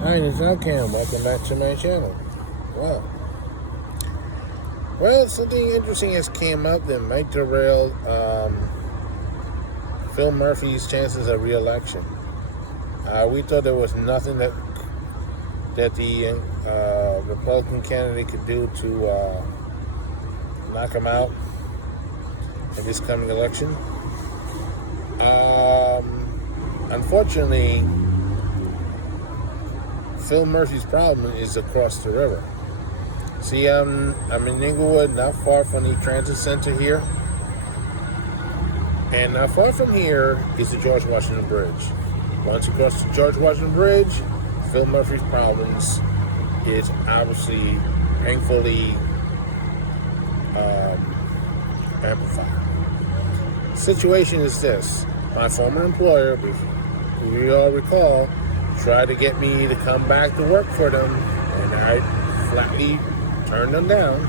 Hi, this is Cam. Welcome back to my channel. Well, something interesting has came up that might derail Phil Murphy's chances of re-election. We thought there was nothing that the Republican candidate could do to knock him out in this coming election. Unfortunately, Phil Murphy's problem is across the river. See, I'm in Inglewood, not far from the transit center here. And not far from here is the George Washington Bridge. Once you cross the George Washington Bridge, Phil Murphy's problems is obviously painfully amplified. The situation is this. My former employer, who you all recall, tried to get me to come back to work for them, and I flatly turned them down.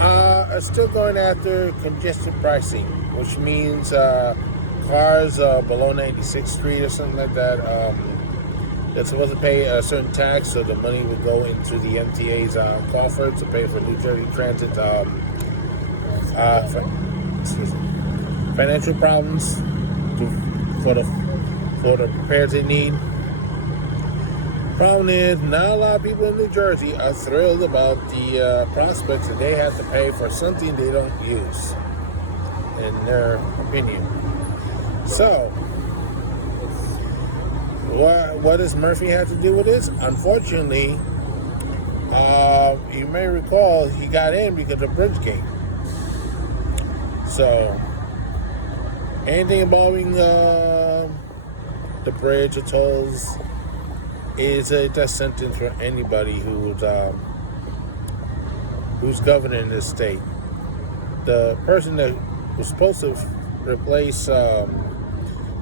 Are still going after congestion pricing, which means cars below 96th Street or something like that, they're supposed to pay a certain tax, so the money would go into the MTA's coffer to pay for New Jersey Transit financial problems for the repairs they need. Problem is, not a lot of people in New Jersey are thrilled about the prospects that they have to pay for something they don't use, in their opinion. So, what does Murphy have to do with this? Unfortunately, you may recall he got in because of Bridgegate. So, anything involving the bridge or tolls is a death sentence for anybody who's governing this state. The person that was supposed to replace the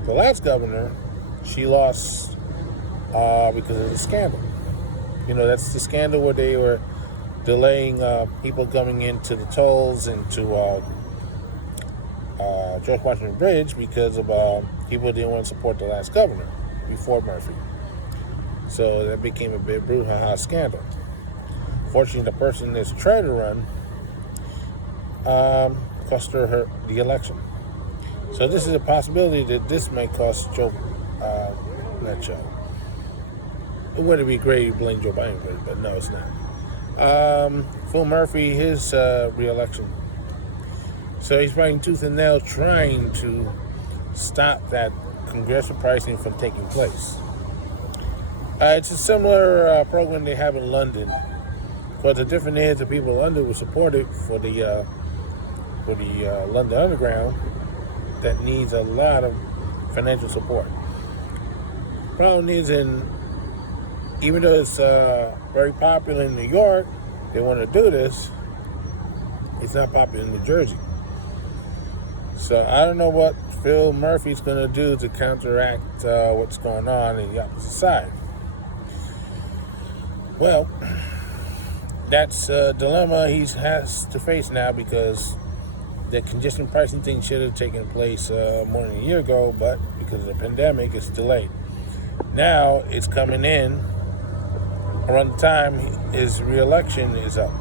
last governor, she lost because of the scandal. You know, that's the scandal where they were delaying people coming into the tolls and to George Washington Bridge because of people didn't want to support the last governor before Murphy. So that became a big brouhaha scandal. Fortunately, the person that's trying to run cost her the election. So this is a possibility that this may cost Joe, not Joe. It wouldn't be great if you blame Joe Biden for it, but no, it's not. Phil Murphy, his re-election. So he's fighting tooth and nail trying to stop that congressional pricing from taking place. It's a similar program they have in London. But the difference is the people in London will support it for the London Underground that needs a lot of financial support. Problem is, even though it's very popular in New York, they want to do this, it's not popular in New Jersey. So I don't know what Phil Murphy's going to do to counteract what's going on in the opposite side. Well, that's a dilemma he has to face now because the congestion pricing thing should have taken place more than a year ago, but because of the pandemic, it's delayed. Now it's coming in around the time his re-election is up.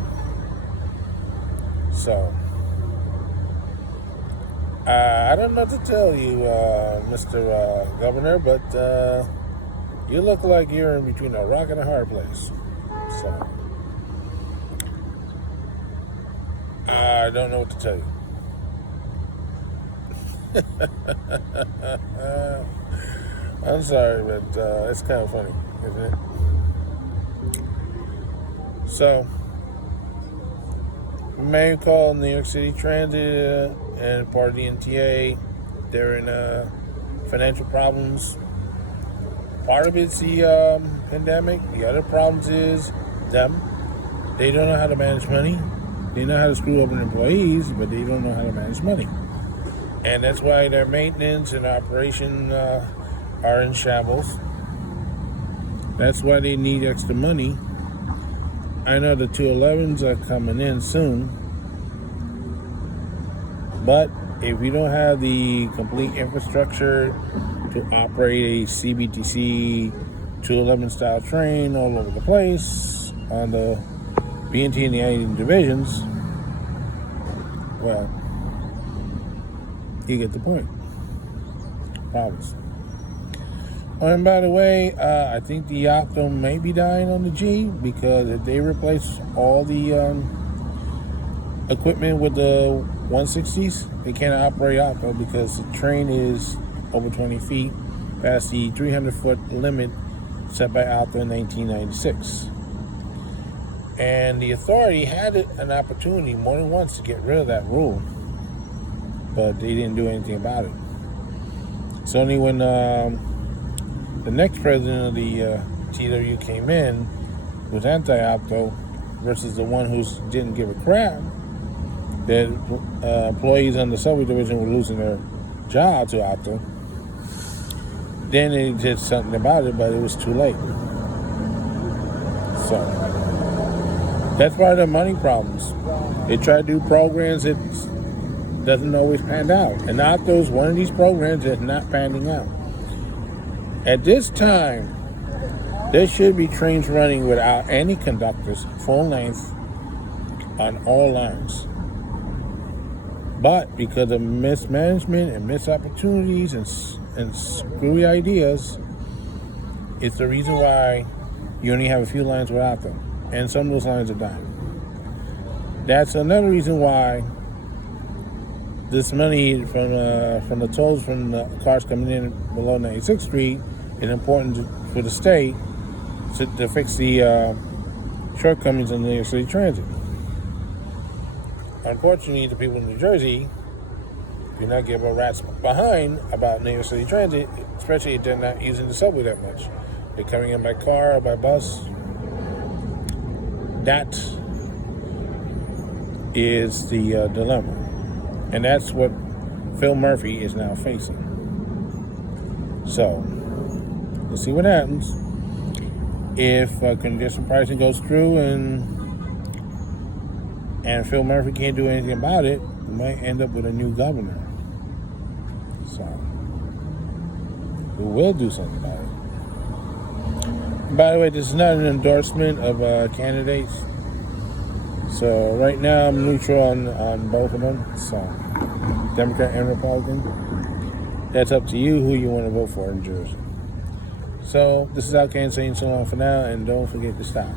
So, I don't know what to tell you, Mr. Governor, but you look like you're in between a rock and a hard place. So, I don't know what to tell you. I'm sorry, but it's kind of funny, isn't it? So, you may recall New York City Transit and part of the NTA, they're in financial problems. Part of it's the pandemic. The other problems is them. They don't know how to manage money. They know how to screw up their employees, but they don't know how to manage money. And that's why their maintenance and operation are in shambles. That's why they need extra money. I know the 211s are coming in soon. But if we don't have the complete infrastructure to operate a CBTC 211 style train all over the place on the B&T and the A divisions. Well, you get the point. Problems. Oh, and by the way, I think the Octo may be dying on the G, because if they replace all the equipment with the 160s, they can't operate Octo because the train is over 20 feet past the 300-foot limit set by Octo in 1996. And the authority had an opportunity more than once to get rid of that rule, but they didn't do anything about it. It's only when the next president of the TW came in, who was anti-Octo, versus the one who didn't give a crap, that employees on the subway division were losing their job to Octo. Then they did something about it, but it was too late. So that's part of the money problems. They try to do programs that doesn't always pan out, and Octo is one of these programs that's not panning out. At this time, there should be trains running without any conductors, full length, on all lines. But because of mismanagement and missed opportunities and screwy ideas, it's the reason why you only have a few lines without them. And some of those lines are dying. That's another reason why this money from the tolls from the cars coming in below 96th Street is important for the state to fix the shortcomings in New York City Transit. Unfortunately, the people in New Jersey do not give a rat's behind about New York City Transit, especially if they're not using the subway that much. They're coming in by car or by bus. That is the dilemma. And that's what Phil Murphy is now facing. So, let's see what happens. If congestion pricing goes through and Phil Murphy can't do anything about it, we might end up with a new governor. So, we will do something about it. And by the way, this is not an endorsement of candidates. So right now I'm neutral on both of them. So Democrat and Republican. That's up to you who you want to vote for in Jersey. So this is Al Kane saying so long for now, and don't forget to stop.